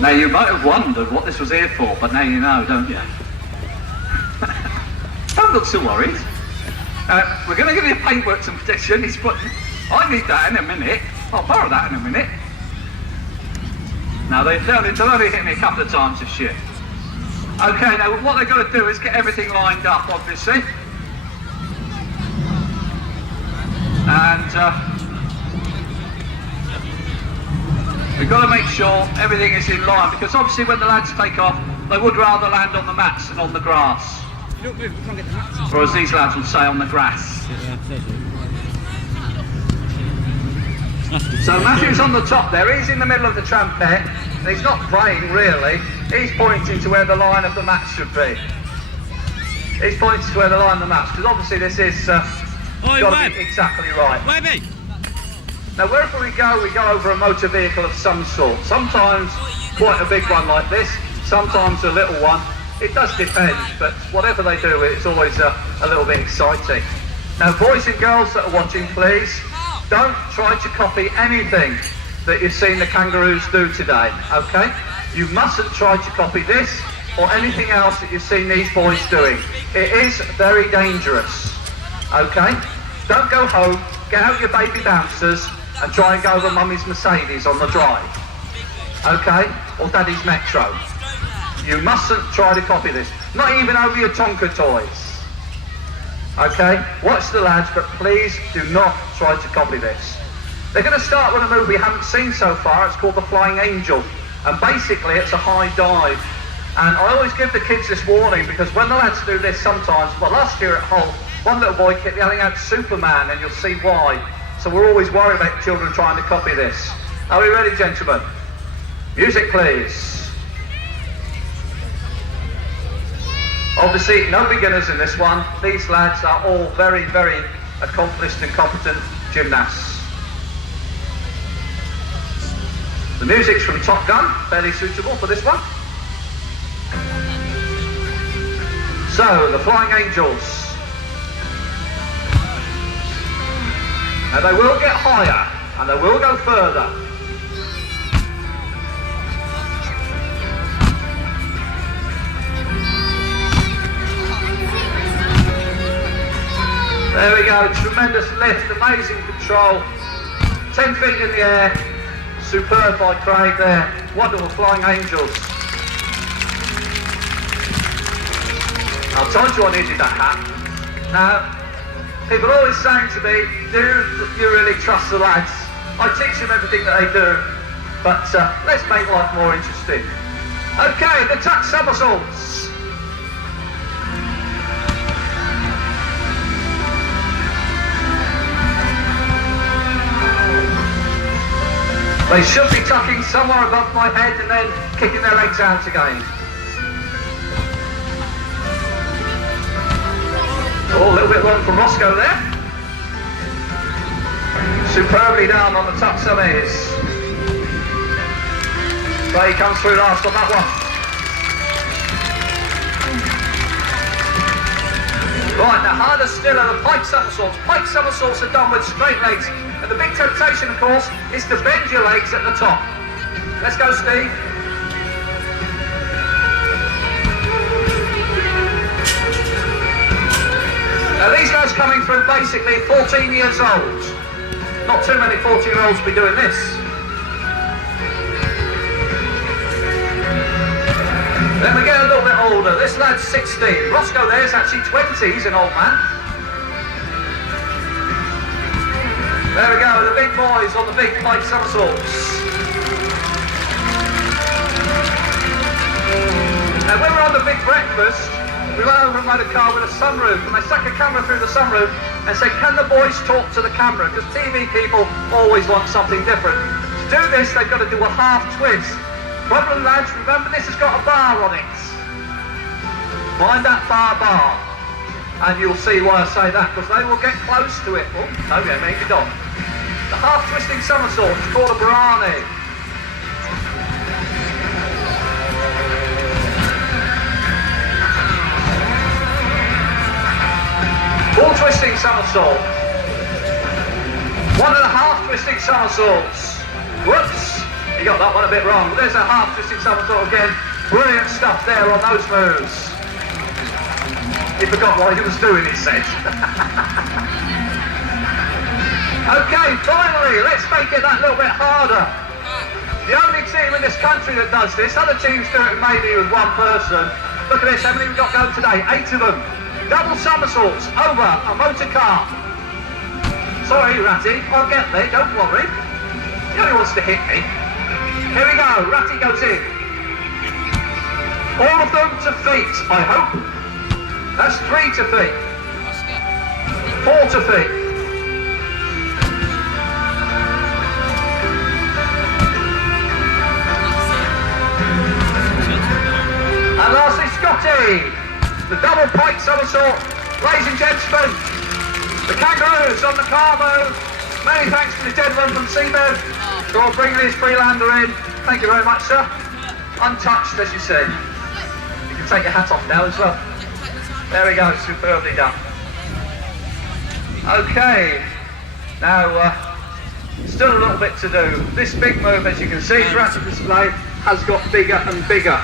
Now you might have wondered what this was here for, but now you know, don't you? Don't look so worried. We're going to give you paintwork some protection. I need that in a minute. I'll borrow that in a minute. Now they'll only hit me a couple of times this year. Okay, now what they've got to do is get everything lined up, obviously. And we've got to make sure everything is in line, because obviously when the lads take off, they would rather land on the mats than on the grass. Don't move, we can't get the mats. Or as these lads would say, on the grass. So Matthew's on the top there, he's in the middle of the trampette, and he's not praying really, he's pointing to where the line of the mats should be. He's pointing to where the line of the mats, because obviously this is got to be exactly right. Webby! Now wherever we go over a motor vehicle of some sort, sometimes quite a big one like this, sometimes a little one. It does depend, but whatever they do, it's always a little bit exciting. Now boys and girls that are watching, please, don't try to copy anything that you've seen the Kangaroos do today, okay? You mustn't try to copy this or anything else that you've seen these boys doing. It is very dangerous, okay? Don't go home, get out your baby bouncers and try and go over mummy's Mercedes on the drive, okay? Or daddy's Metro. You mustn't try to copy this, not even over your Tonka toys. Okay, watch the lads, but please do not try to copy this. They're going to start with a move we haven't seen so far. It's called the Flying Angel, and basically it's a high dive. And I always give the kids this warning, because when the lads do this sometimes, well, last year at Hull, one little boy kept yelling out Superman, and you'll see why. So we're always worried about children trying to copy this. Are we ready, gentlemen? Music, please. Obviously, no beginners in this one. These lads are all very, very accomplished and competent gymnasts. The music's from Top Gun, fairly suitable for this one. So, the Flying Angels. Now they will get higher, and they will go further. There we go, tremendous lift, amazing control. 10 feet in the air, superb by Craig there. Wonderful Flying Angels. I told you I needed that hat. Now, people are always saying to me, do you really trust the lads? I teach them everything that they do, but let's make life more interesting. Okay, the tuck somersaults. They should be tucking somewhere above my head and then kicking their legs out again. Oh, a little bit long from Roscoe there. Superbly down on the tuck summies. So he comes through last on that one. Right, now harder still are the pike somersaults. Pike somersaults are done with straight legs. And the big temptation, of course, is to bend your legs at the top. Let's go, Steve. Now these guys coming through basically 14 years old. Not too many 14-year-olds be doing this. Then we get a little bit older. This lad's 16. Roscoe there's actually 20. He's an old man. There we go, the big boys on the big pike somersaults. Now when we're on the big breakfast, we went over and made a car with a sunroof, and they stuck a camera through the sunroof and said, can the boys talk to the camera? Because TV people always want something different. To do this, they've got to do a half twist. Problem, lads, remember this has got a bar on it. Mind that bar. And you'll see why I say that, because they will get close to it. Oh, no, yeah, maybe not. The half twisting somersault is called a Brani. Full twisting somersault. 1.5 twisting somersaults. Whoops. He got that one a bit wrong. There's a half twisting somersault again. Brilliant stuff there on those moves. He forgot what he was doing, he said. Okay, finally, let's make it that little bit harder. The only team in this country that does this, other teams do it maybe with one person. Look at this, how many we've got going today? 8 of them. Double somersaults over a motor car. Sorry, Ratty, I'll get there, don't worry. He only wants to hit me. Here we go, Ratty goes in. All of them to feet, I hope. That's 3 to feet. 4 to feet. And lastly, Scotty, the double pike somersault. Ladies and gentlemen, the Kangaroos on the car move. Many thanks to the gentleman from Seabed for bringing his Freelander in. Thank you very much, sir. Untouched, as you said. You can take your hat off now as well. There we go, superbly done. Okay, now still a little bit to do. This big move, as you can see throughout the display, has got bigger and bigger.